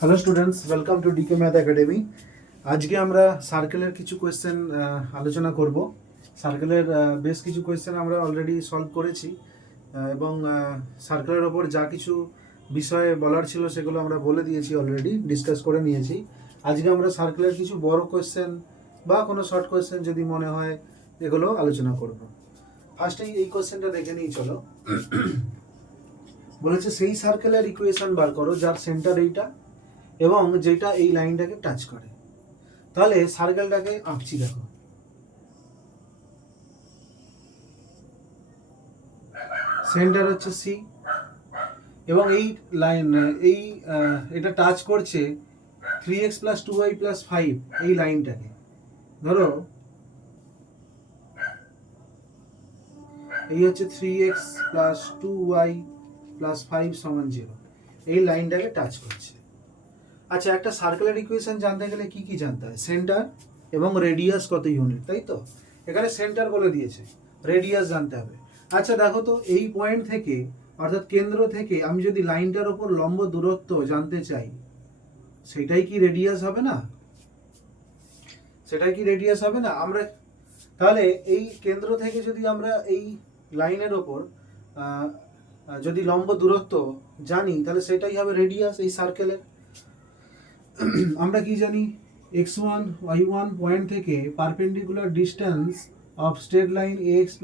Hello students, welcome to DK math academy. আজকে আমরা সার্কেলের কিছু কোয়েশ্চেন আলোচনা করব। সার্কেলের বেশ কিছু কোয়েশ্চেন আমরা অলরেডি সলভ করেছি এবং সার্কেলের ওপর যা কিছু বিষয়ে বলার ছিল সেগুলো আমরা বলে দিয়েছি, অলরেডি ডিসকাস করে নিয়েছি। আজকে আমরা সার্কেলের কিছু বড় কোয়েশ্চেন বা কোনো শর্ট কোয়েশ্চেন যদি মনে হয় এগুলো আলোচনা করব। ফার্স্টেই এই কোয়েশ্চেনটা দেখে নিই, চলো। বলেছে সেই সার্কেলের ইকুয়েশন বার করো যার সেন্টার এইটা এবং যেটা এই লাইনটাকে টাচ করে। তাহলে সার্কেলটাকে আঁকছি, দেখো। সেন্টার হচ্ছে সি এবং এই লাইন এটা টাচ করছে 3x + 2y + 5 এই লাইনটাকে। ধরো এই হচ্ছে 3x + 2y + 5 = 0, এই লাইনটাকে টাচ করছে। আচ্ছা, একটা সার্কেলের ইকুয়েশন জানতে গেলে কি কি জানতে হয়? সেন্টার এবং রেডিয়াস কত ইউনিট, তাই তো? এখানে সেন্টার বলে দিয়েছে, রেডিয়াস জানতে হবে। আচ্ছা দেখো তো, এই পয়েন্ট থেকে অর্থাৎ কেন্দ্র থেকে আমি যদি লাইনটার ওপর লম্ব দূরত্ব জানতে চাই, সেটাই কি রেডিয়াস হবে না? সেটাই কি রেডিয়াস হবে না? আমরা তাহলে এই কেন্দ্র থেকে যদি আমরা এই লাইনের ওপর যদি লম্ব দূরত্ব জানি, তাহলে সেটাই হবে রেডিয়াস এই সার্কেলের। আমরা কি জানি? x1 y1 পয়েন্ট থেকে perpendicular distance of straight line ax +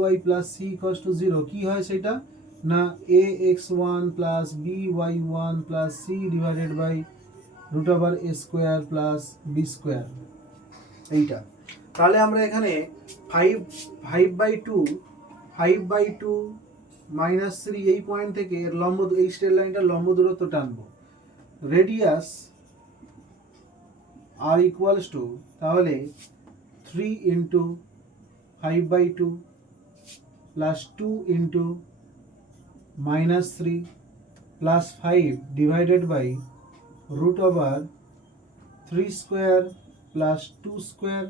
by + c = 0 কি হয় সেটা? না ax1 + by1 + c √a² + b², এইটা। তাহলে আমরা এখানে 5/2 -3 এই পয়েন্ট থেকে এর লম্ব, এই স্ট্রেট লাইনটার লম্ব দূরত্ব টানবো। রেডিয়াস r = তাহলে 3 × 5/2 + 2 × -3 + 5 √3² + 2²,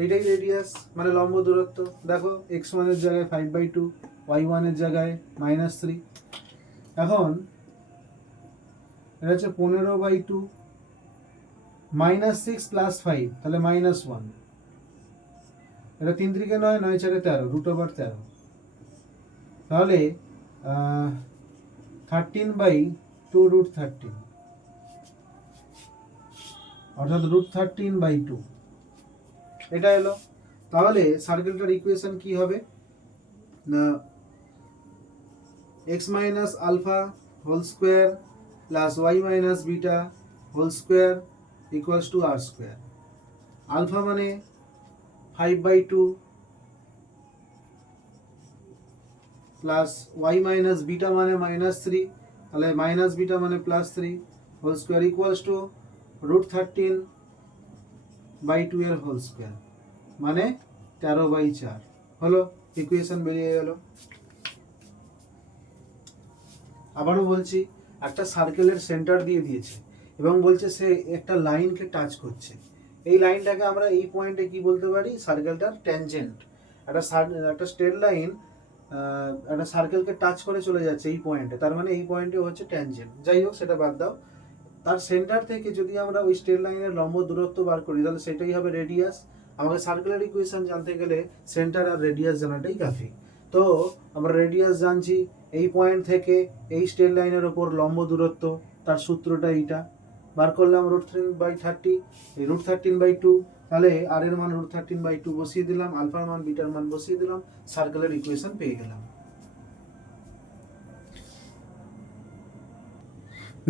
এইটাই রেডিয়াস, মানে লম্ব দূরত্ব। দেখো x1 এর জায়গায় 5/2, y1 এর জায়গায় -3। এখন এটা হচ্ছে 15/2 -6 + 5, তাহলে -1। এটা 3 × 9, 9 × 4 = 13, √13। তাহলে 13/2 √13, অর্থাৎ √13/2, এটা এলো। তাহলে সার্কেলটার ইকুয়েশন কি হবে? না x - α² + y - β² = r²। আলফা মানে 5/2 প্লাস y - β মানে -3, তাহলে - β মানে +3 হোল স্কয়ার √13/2 এর হোল স্কয়ার, মানে 13/4 হলো। ইকুয়েশন বেরিয়ে গেল। আবারও বলছি, একটা সার্কেলের সেন্টার দিয়ে দিয়েছে এবং বলছে সে একটা লাইনকে টাচ করছে। এই লাইনটাকে আমরা এই পয়েন্টে কি বলতে পারি? সার্কেলটার ট্যানজেন্ট। একটা স্ট্রেট লাইন একটা সার্কেলকে টাচ করে চলে যাচ্ছে এই পয়েন্টে, তার মানে এই পয়েন্টে হচ্ছে ট্যানজেন্ট। যাই হোক, সেটা বাদ দাও। তার সেন্টার থেকে যদি আমরা ওই স্ট্রেট লাইনের লম্ব দূরত্ব বার করি, তাহলে সেটাই হবে রেডিয়াস। আমাকে সার্কেলের ইকুয়েশন জানতে গেলে সেন্টার আর রেডিয়াস জানাটাই কাফি। তো আমরা রেডিয়াস জানছি, এই পয়েন্ট থেকে এই স্ট্রেট লাইনের ওপর লম্ব দূরত্ব, তার সূত্রটা এইটা বার করলাম, √3/30, এই √13/2। তাহলে আর এর মান √13/2 বসিয়ে দিলাম, আলফার মান বিটার মান বসিয়ে দিলাম, সার্কেলের ইকুয়েশন পেয়ে গেলাম।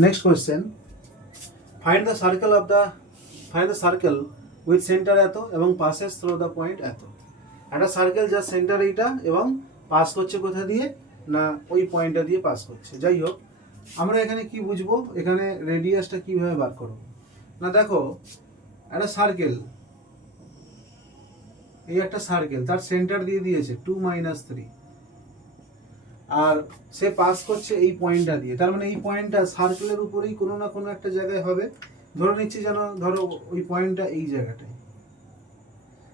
Next question, find the circle with centre এত এবং পাসেস থ্রু দ্য পয়েন্ট এত। একটা সার্কেল যার সেন্টার এইটা এবং পাস করছে কোথা দিয়ে? না ওই পয়েন্টটা দিয়ে পাস করছে। যাই হোক, আমরা এখানে কি বুঝবো? এখানে রেডিয়াসটা কিভাবে বার করব? না দেখো, একটা সার্কেল, এই একটা সার্কেল, তার সেন্টার দিয়ে দিয়েছে 2 - 3, আর সে পাস করছে এই পয়েন্টটা দিয়ে। তার মানে এই পয়েন্টটা সার্কেলের উপরেই কোনো না কোনো একটা জায়গায় হবে। ধরে নিচ্ছি যেন, ধরো ওই পয়েন্টটা এই জায়গাটায়।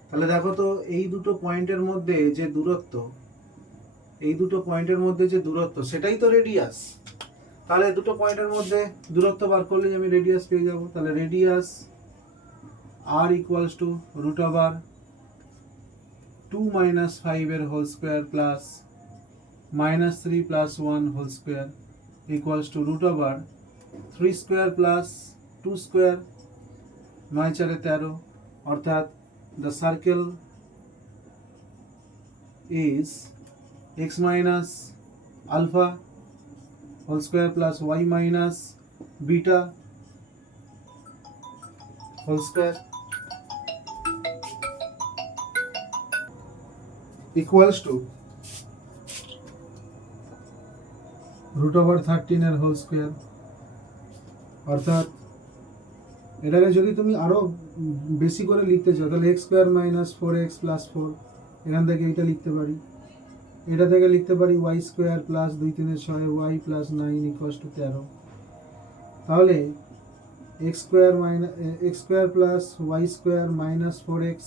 তাহলে দেখো তো, এই দুটো পয়েন্টের মধ্যে যে দূরত্ব, সেটাই তো রেডিয়াস। তাহলে দুটো পয়েন্টের মধ্যে দূরত্ব বার করলেই আমি রেডিয়াস পেয়ে যাব। তাহলে radius r equals to root over 2 minus 5 এর whole square plus minus 3 plus 1 whole square equals to root over 3 square plus 2 square 9 4 13, অর্থাৎ the circle is x minus alpha whole square plus y minus beta whole square equals to root over 13 এর whole square. অর্থাৎ এটাকে যদি তুমি আরো বেশি করে লিখতে চাও তাহলে x square minus 4x plus 4, এখান থেকে এটা লিখতে পারি। এটা থেকে লিখতে পারি y square plus 2 3 6 y plus 9 equals to 13। তাহলে x square plus y square minus 4x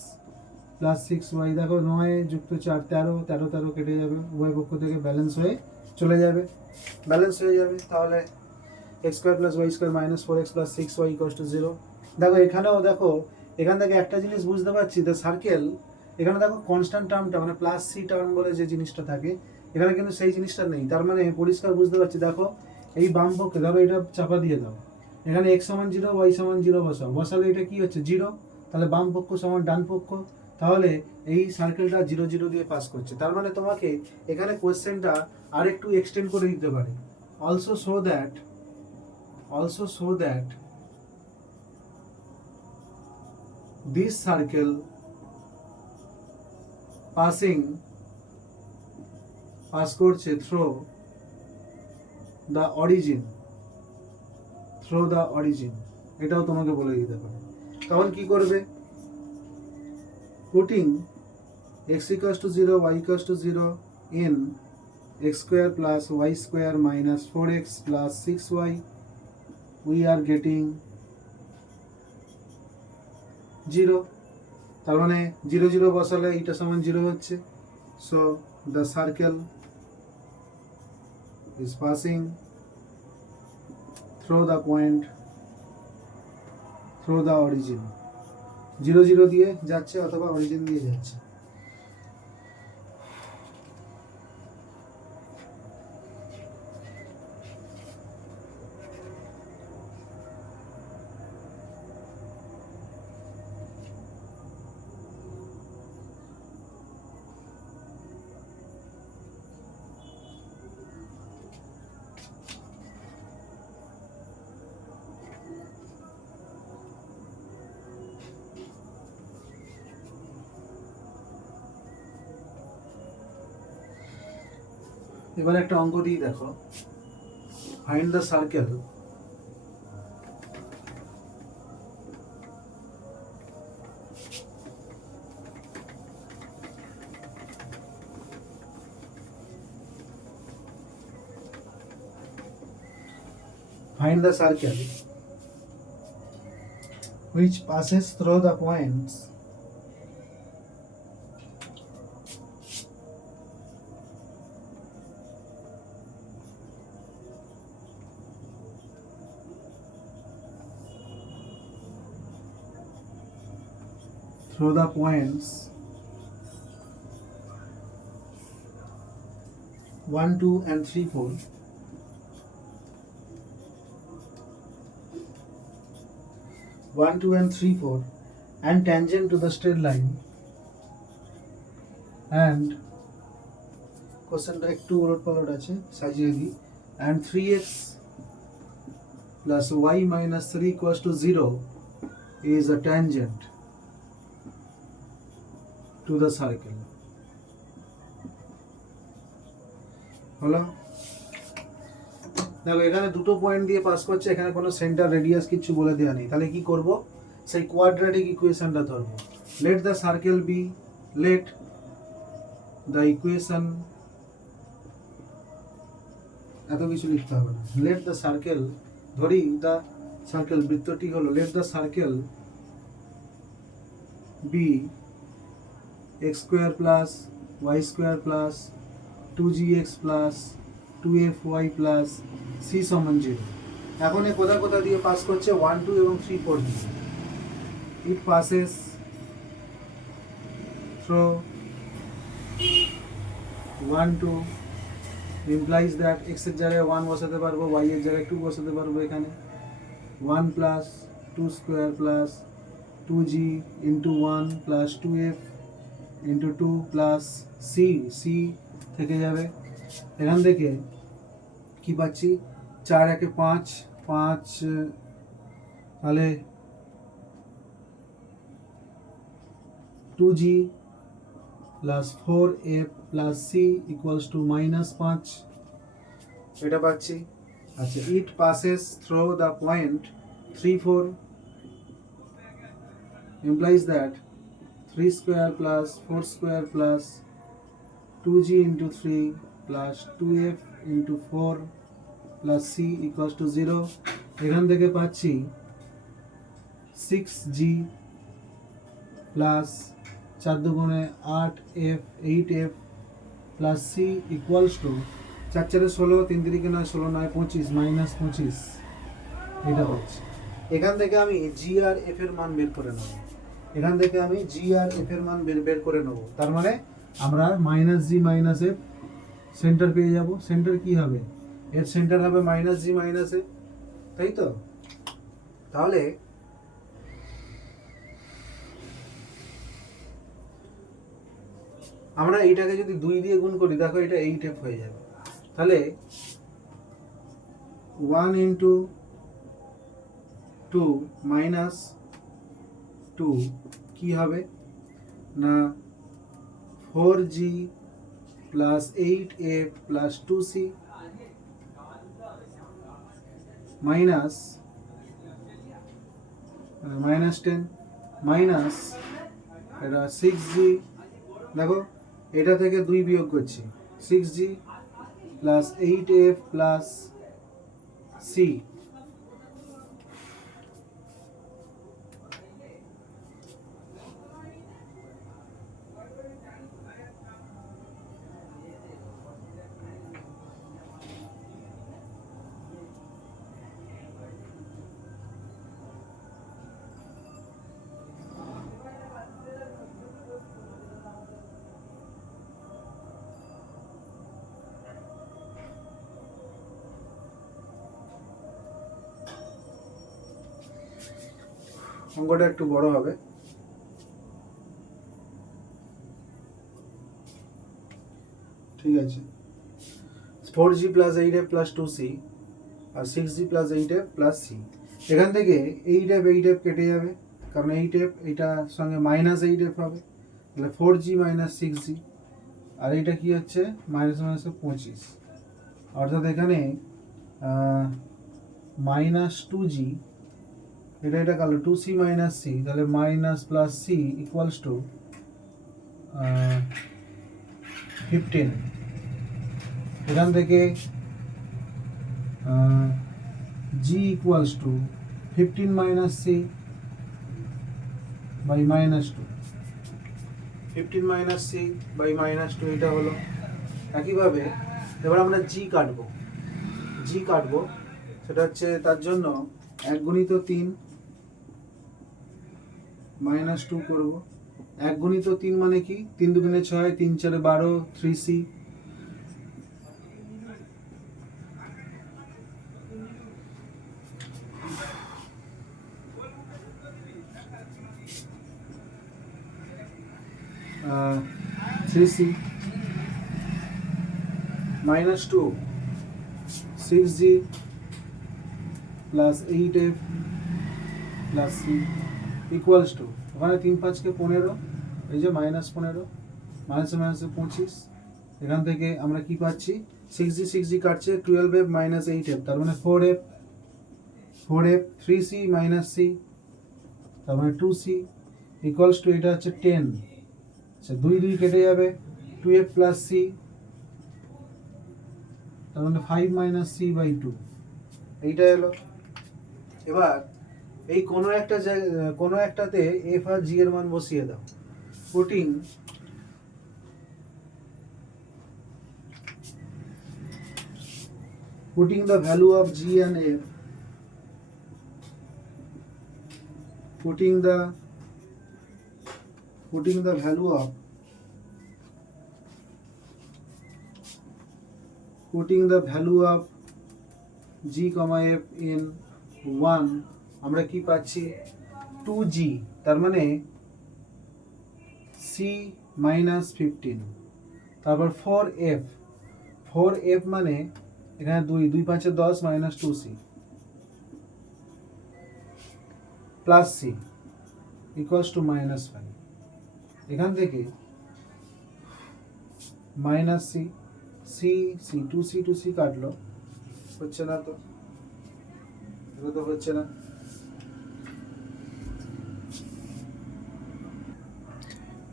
plus 6y, দেখো 9 যুক্ত 4 13, 13 13 কেটে যাবে, উভয় পক্ষ থেকে ব্যালেন্স হয়ে চলে যাবে, ব্যালেন্স হয়ে যাবে। তাহলে x square plus y square minus 4x plus 6y equals to 0। দেখো এখানেও দেখো এখান থেকে একটা জিনিস বুঝতে পারছি, দ্য সার্কেল, এখানে দেখো কনস্ট্যান্ট টার্মটা মানে প্লাস সি টার্ম বলে যে জিনিসটা থাকে এখানে কিন্তু সেই জিনিসটা নেই। তার মানে পরিষ্কার বুঝতে পারছি, দেখো এই বাম পক্ষে ধরো এটা চাপা দিয়ে দাও, এখানে x সমান 0 y সমান 0 বসাও, বসালে এটা কি হচ্ছে 0, তাহলে বাম পক্ষ সমান ডান পক্ষ, তাহলে এই সার্কেলটা 0 0 দিয়ে পাস করছে। তার মানে তোমাকে এখানে কোশ্চেনটা আর একটু এক্সটেন্ড করে দিতে পারে, also show that this circle pass করছে থ্রো দ্য অরিজিন, এটাও তোমাকে বলে দিতে পারে। তখন কি করবে, putting x equals to 0 y equals to 0 in x square plus y square minus 4x plus 6y, we are getting 0। তার মানে 0 0 বসালে এটা সমান 0 হচ্ছে। So the circle is passing through the point through the origin, 0 0 দিয়ে যাচ্ছে অথবা origin দিয়ে যাচ্ছে। এবার একটা অঙ্ক দিয়ে দেখো, find the circle which passes through the points through the points 1 2 and 3 4, 1 2 and 3 4 and tangent to the straight line, and কোশ্চেনটা একটু উলটপালট আছে, সাজিয়ে দিই, and 3x plus y minus 3 equals to 0 is a tangent to the circle। হলো, দেখো এখানে দুটো point দিয়ে পাস করছে, এখানে কোনো সেন্টার রেডিয়াস কিছু বলে দেওয়া নেই। তাহলে কি করব, সেই কোয়াড্রেটিক ইকুয়েশনটা ধরবো। লেট দ্য ইকুয়েশন, এত কিছু লিখতে হবে না, লেট দ্য সার্কেল, ধরি দ্য সার্কেল, বৃত্তটি হলো, let the circle be x square plus y square plus 2gx plus 2fy plus c সমান 0। এখন এ কোথা কোথা দিয়ে পাস করছে 1 2 এবং 3 4 দিয়ে। ইট passes throw 1 2 implies that x এর জায়গায় 1 বসাতে পারবো, y এর জায়গায় 2 বসাতে পারবো। এখানে 1 plus 2 square plus 2g into 1 plus 2f into 2 plus c থেকে যাবে। এখান থেকে কি পাচ্ছি 4 একে 5 5 তাহলে 2g plus 4f plus C equals to -5 এটা পাচ্ছি। আচ্ছা, it passes through the point 3 4 implies that 3 square plus 4 square plus 2g into 3 plus 2f into 4 plus c equals to 0। এখান থেকে পাচ্ছি 6g plus 4 দুগুণে 8f 8f plus c equals to 4 4 16 3 3 9 16 9 25 -25 এটা পাচ্ছি। এখান থেকে আমি g আর f এর মান বের করে নেব। এখান থেকে আমি g আর f এর মান বের করে নেব। তার মানে আমরা -g - f সেন্টার পেয়ে যাব। সেন্টার কি হবে? এর সেন্টার হবে -g - f, তাই তো? তাহলে আমরা এইটাকে যদি 2 দিয়ে গুণ করি, দেখো এটা 8f হয়ে যাবে। তাহলে 1 ইন্টু 2 মাইনাস 2 কি হবে না 4g plus 8f plus 2c minus -10 minus এটা 6g। দেখো এটা থেকে 2 বিয়োগ করছি 6g plus 8f plus c অঙ্কটা একটু বড় হবে। ঠিক আছে, 4g plus 8f plus 2c আর 6g plus 8f plus c। এখান থেকে 8f 8f কেটে যাবে, কারণ 8f এটার সঙ্গে -8f হবে। তাহলে 4g - 6g আর এটা কি হচ্ছে -25, অর্থাৎ এখানে -2g এটা কালো 2c - c, তাহলে minus plus c equals to 15। এখান থেকে g equals to 15 - c by -2, 15 - c by -2 এটা হলো। একইভাবে এবার আমরা g কাটবো, সেটা হচ্ছে তার জন্য 1 গুণিত 3 -2 করব। 1 গুণিত 3 মানে কি 3 দুগুণে 6 3 4 12 3c -2 6g plus 8f plus c equals two ওখানে 3 5 কে 15, এই যে -15 মাইনাসে মাইনাসে 25। এখান থেকে আমরা কি পাচ্ছি 6g কাটছে 12f - 8f, তার মানে 4f 3c - c তার মানে 2c ইকুয়ালস টু এটা হচ্ছে 10। আচ্ছা 2 2 কেটে যাবে 2f প্লাস c, তার মানে 5 - c বাই 2 এইটা এলো। এবার এই কোনো একটাতে f আর g এর মান বসিয়ে দাও। Putting putting the value of G and F, putting the value of G, F in 1, আমরা কি পাচ্ছি 2G, তার মানে C minus 15, তারপর 4F মানে এখানে 2 5 10 minus 2C plus C equals to minus 5, এখান থেকে minus C 2C কাটলো, হচ্ছে না তো, এটা তো হচ্ছে না।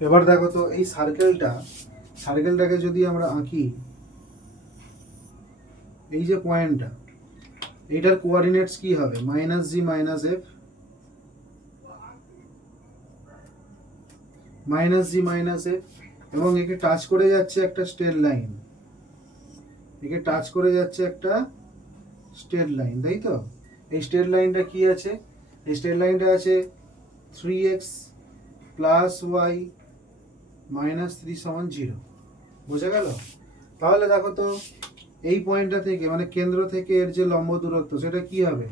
এবার দেখো তো এই সার্কেলটাকে যদি আমরা আঁকি, এই যে পয়েন্টটা, এইটার কোঅর্ডিনেটস কি হবে? -G - F, -G - F, এবং একে টাচ করে যাচ্ছে একটা স্ট্রেট লাইন, তাই তো? এই স্ট্রেট লাইনটা কি আছে? এই স্ট্রেট লাইনটা আছে 3x plus y minus 3 সমান 0, বোঝা গেল? তাহলে দেখো তো এই পয়েন্টটা থেকে, মানে কেন্দ্র থেকে এর যে লম্ব দূরত্ব, সেটা কি হবে?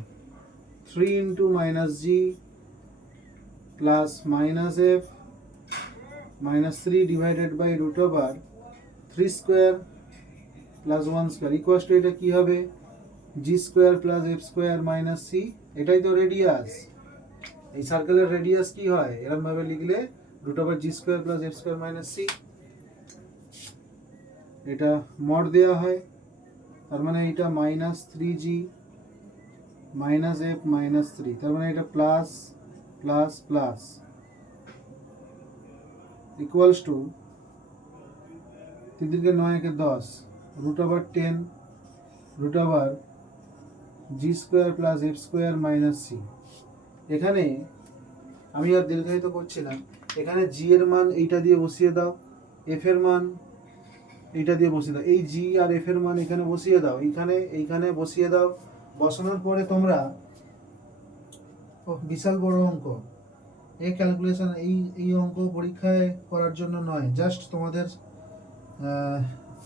3 into -G plus -F minus 3 divided by √3 square plus 1 square equals to, এটা কি হবে? G square plus F square minus C, এটাই তো রেডিয়াস। এই সার্কেলের রেডিয়াস কি হয়? এরকম ভাবে লিখলে √G square plus F square minus C, এটা মড দেওয়া হয়, তার মানে এটা -3G - F minus 3, তার মানে এটা plus plus plus equals to 3 × 9 = 10 √10 √G square plus F square minus C। এখানে আমি আর দীর্ঘায়িত করছি না, এখানে G এর মান এইটা দিয়ে বসিয়ে দাও, F এর মান এইটা দিয়ে বসিয়ে দাও, এই G আর F এর মান এখানে বসিয়ে দাও, এইখানে বসিয়ে দাও। বসানোর পরে তোমরা, বিশাল বড় অঙ্ক, এই ক্যালকুলেশন, এই অঙ্ক পরীক্ষায় করার জন্য নয়, জাস্ট তোমাদের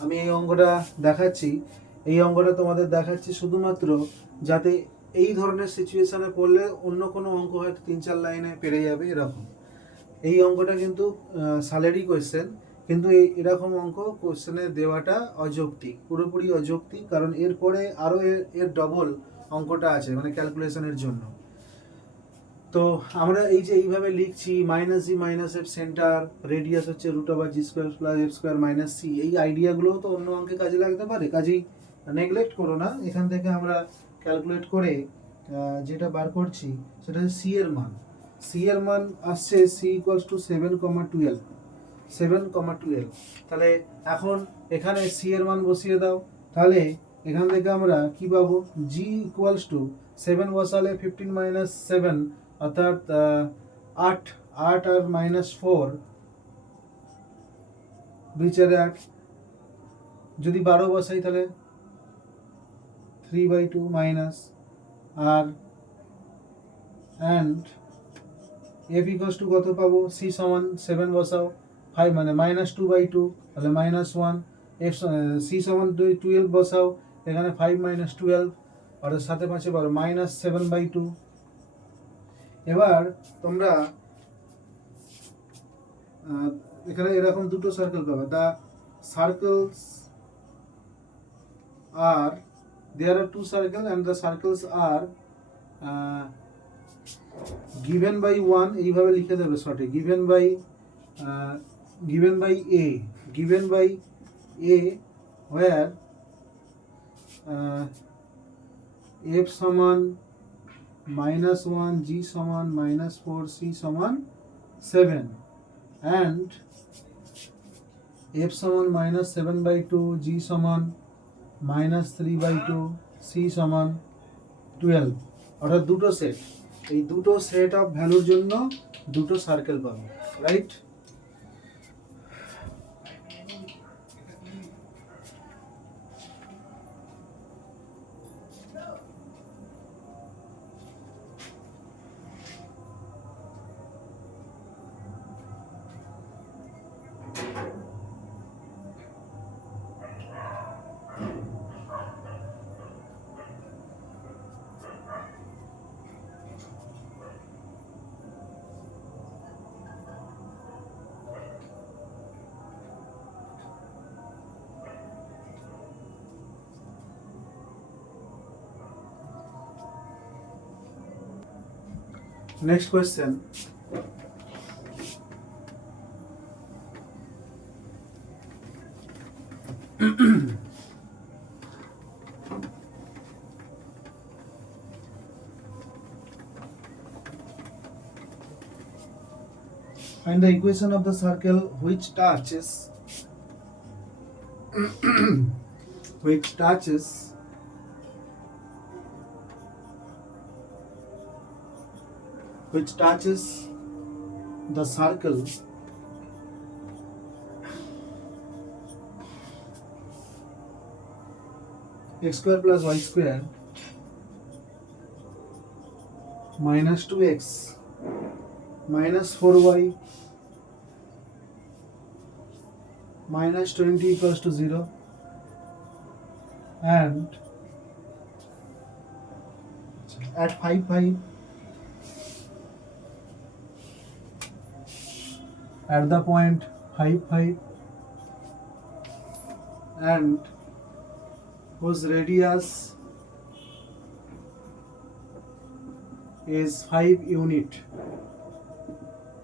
আমি এই অঙ্কটা দেখাচ্ছি শুধুমাত্র যাতে এই ধরনের সিচুয়েশনে পড়লে অন্য কোনো অঙ্ক হয়তো 3-4 লাইনে পেরে যাবে এরকম। এই অঙ্কটা কিন্তু স্যালারি কোয়েশ্চেন, কিন্তু এরকম অঙ্ক কোয়েশ্চেনে দেওয়াটা অযৌক্তিক, পুরোপুরি অযৌক্তিক, কারণ এরপরে আরও এর ডবল অঙ্কটা আছে, মানে ক্যালকুলেশনের জন্য। তো আমরা এই যে এইভাবে লিখছি, -G - F সেন্টার, রেডিয়াস হচ্ছে √G square plus F square minus C, এই আইডিয়াগুলোও তো অন্য অঙ্কে কাজে লাগতে পারে, কাজেই নেগলেক্ট করো না। এখান থেকে আমরা ক্যালকুলেট করে যেটা বার করছি সেটা হচ্ছে C এর মান আসছে C = 7,12, তাহলে এখন এখানে C এর মান বসিয়ে দাও, তাহলে এখান থেকে আমরা কি পাবো? G = 7 বসালে 15 - 7 অর্থাৎ 8 আর -4 2 4 8, যদি 12 বসাই তাহলে 3/2 মাইনাস, আর অ্যান্ড F = কত পাবো? C সমান 7 বসাও, 5 মানে -2/2, তাহলে -1, F C সমান 12 বসাও, এখানে 5 - 12, আর 7 5 12 -7/2। এবার তোমরা এখানে এরকম দুটো সার্কেল পাবে। The circles R, there are two circles and the circles are given by 1, এইভাবে লিখে দেবে শর্টে, given by A where F সমান -1, G সমান -4, C সমান 7, and F সমান -7/2, G সমান -3/2, C সমান 12, অর্থাৎ দুটো সেট, এই দুটো সেট অফ ভ্যালুর জন্য দুটো সার্কেল পাবো, right? Next question. Find the equation of the circle which touches the circle x square plus y square minus 2x minus 4y minus 20 equals to 0 and at 5 5 at the point 5 5 and whose radius is 5 unit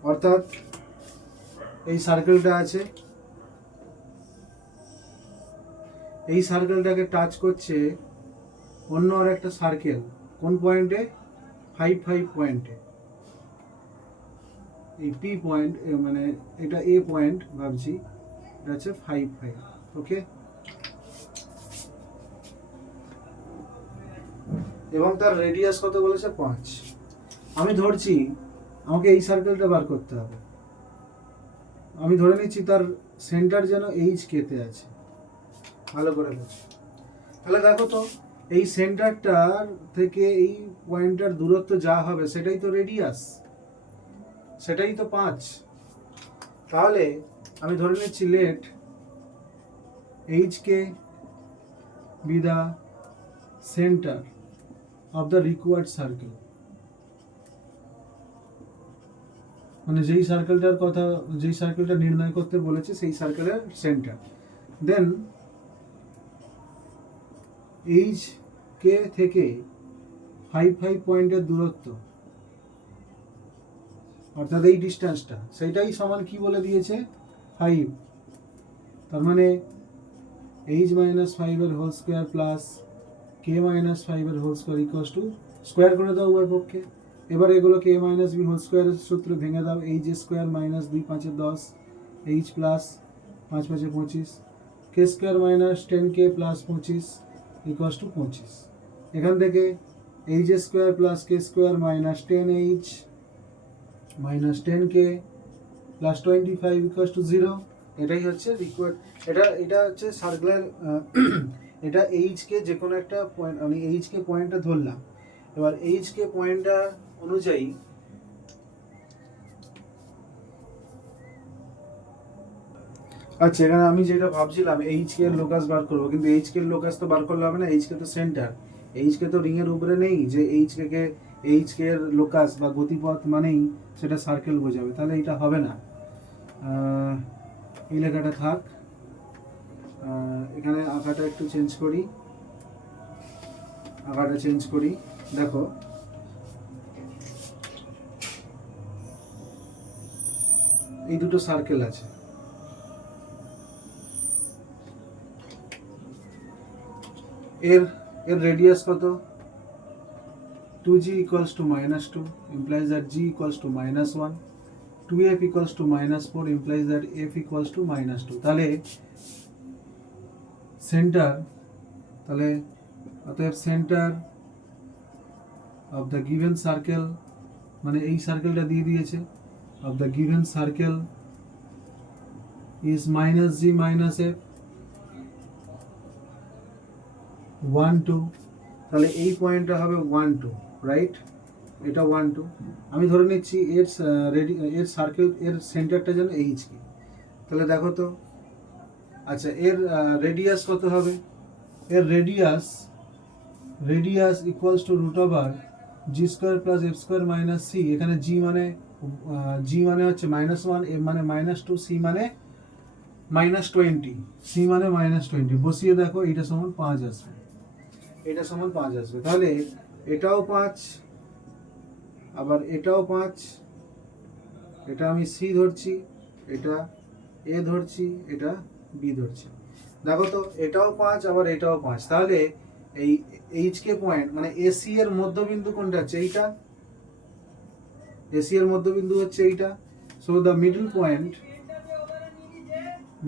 অর্থাৎ এই সার্কেলটা আছে, এই সার্কেলটাকে touch করছে অন্য আর একটা circle কোন পয়েন্টে 5 5 পয়েন্টে, এই পি পয়েন্ট মানে এটা এ পয়েন্ট ভাবছি, এটা হচ্ছে 5 5 ওকে। এবং তার রেডিয়াস কত বলেছে 5। আমি ধরছি আমাকে এই সার্কেলটা বার করতে হবে, আমি ধরে নিচ্ছি তার সেন্টার যেন এইচ কে তে আছে, ভালো করে বুঝো। তাহলে দেখো তো এই সেন্টারটার থেকে এই পয়েন্টটার দূরত্ব যা হবে সেটাই তো রেডিয়াস, সেটাই তো 5। তাহলে আমি ধরে নিচ্ছি let H K be the centre of the required circle, মানে যেই সার্কেলটা নির্ণয় করতে বলেছে সেই সার্কেলের সেন্টার। দেন এইচ কে থেকে 5 5 পয়েন্টের দূরত্ব অর্থাৎ এই ডিস্টেন্সটা সেইটাই সমান কি বলে দিয়েছে 5। তার মানে এইচ মাইনাস 5 এর whole square plus K minus 5 এর whole square equals to square করে দাও উভয় পক্ষে। এবার এগুলো কে মাইনাস বি হোল স্কোয়ারের সূত্রে ভেঙে দাও, H square minus 2 5 10 H plus 5 5 25 K square minus 10k plus 25 equals to 25। এখান থেকে H square plus K square minus 10h minus 10k plus 25 equals to 0। এটাই হচ্ছে রিকোয়ার্ড, এটা হচ্ছে সার্কুলার। এটা এইচ কে যে কোনো একটা পয়েন্ট, আমি এইচ কে পয়েন্টটা ধরলাম, এবার এইচ কে পয়েন্টটা অনুযায়ী আচ্ছা এখানে আমি যেটা ভাবছিলাম এইচ কে এর লোকাস বার করবো, কিন্তু এইচ কে এর লোকাস তো বার করলে হবে না, এইচ কে তো সেন্টার, এইচ কে তো রিং এর উপরে নেই যে এইচ কে এর লোকাস বা গতিপথ মানেই সেটা সার্কেল বোঝাবে, তাহলে এটা হবে না। এই লেখাটা থাক, এখানে আঁকাটা একটু চেঞ্জ করি, দেখো এই দুটো সার্কেল আছে, এর রেডিয়াস কত 2g equals to -2 implies that g equals to -1, 2f equals to -4 implies that f equals to -2। তাহলে সেন্টার, তাহলে অতএব centre of the given circle, মানে এই সার্কেলটা দিয়ে দিয়েছে, of the given circle is -g - f 1 2। তাহলে এই পয়েন্টটা হবে 1 2, রাইট? এটা 1 2। আমি ধরে নিচ্ছি এর সার্কেল এর সেন্টারটা যেন এইচ কে। তাহলে দেখো তো, আচ্ছা এর রেডিয়াস কত হবে? এর radius equals to √g square plus f square minus c। এখানে g মানে হচ্ছে -1, f মানে -2, c মানে -20, c মানে -20। বসিয়ে দেখো এটা সমান 5 আসবে, এটা সমান 5 আসবে। তাহলে এটাও 5 আবার এটাও 5, এটা আমি সি ধরছি, এটা এ ধরছি, এটা বি ধরছি। দেখো তো এটাও 5 আবার এটাও 5, তাহলে এই এইচকে পয়েন্ট মানে এসি এর মধ্যবিন্দু কোনটা হচ্ছে এইটা, এসি এর মধ্যবিন্দু হচ্ছে এইটা। So the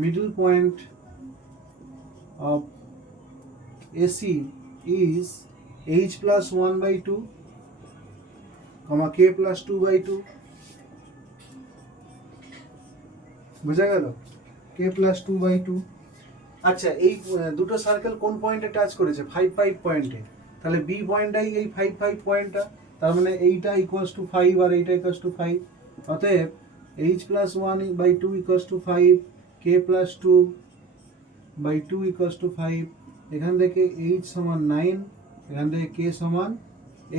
middle point of AC is h plus 1/2 comma k plus 2/2, বুঝা গেল? k plus 2/2। আচ্ছা এই দুটো সার্কেল কোন পয়েন্টে টাচ করেছে? 5 5 পয়েন্টে। তাহলে বি পয়েন্টটাই এই 5 5 পয়েন্টটা, তার মানে এইটা ইকুয়ালস টু 5 আর এইটা ইকুয়ালস টু 5। অতএব h plus 1/2 equals to 5, k plus 2/2 equals to 5। এখান থেকে h সমান 9, এখান থেকে k সমান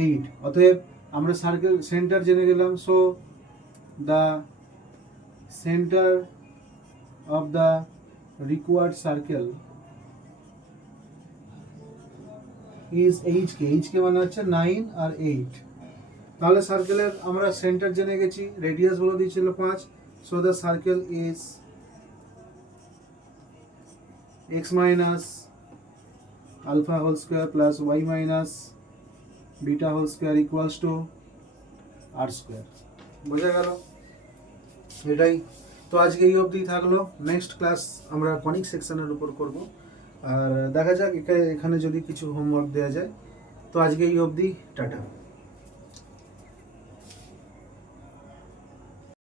8। অতএব আমরা সার্কেল সেন্টার জেনে গেলাম। So the centre of the required circle is HK, HK মানে হচ্ছে 9 আর 8। তাহলে সার্কেলের আমরা সেন্টার জেনে গেছি, রেডিয়াস বলে দিয়েছিল 5। So the circle is x minus alpha whole square plus y minus beta whole square equals to r square। বোঝা গেল? এটাই তো আজকে এই অবধি থাকলো। নেক্সট ক্লাস আমরা কনিক সেকশনের উপর করব, আর দেখা যাক এখানে যদি কিছু হোমওয়ার্ক দেওয়া যায়। তো আজকে এই অবধি, টাটা।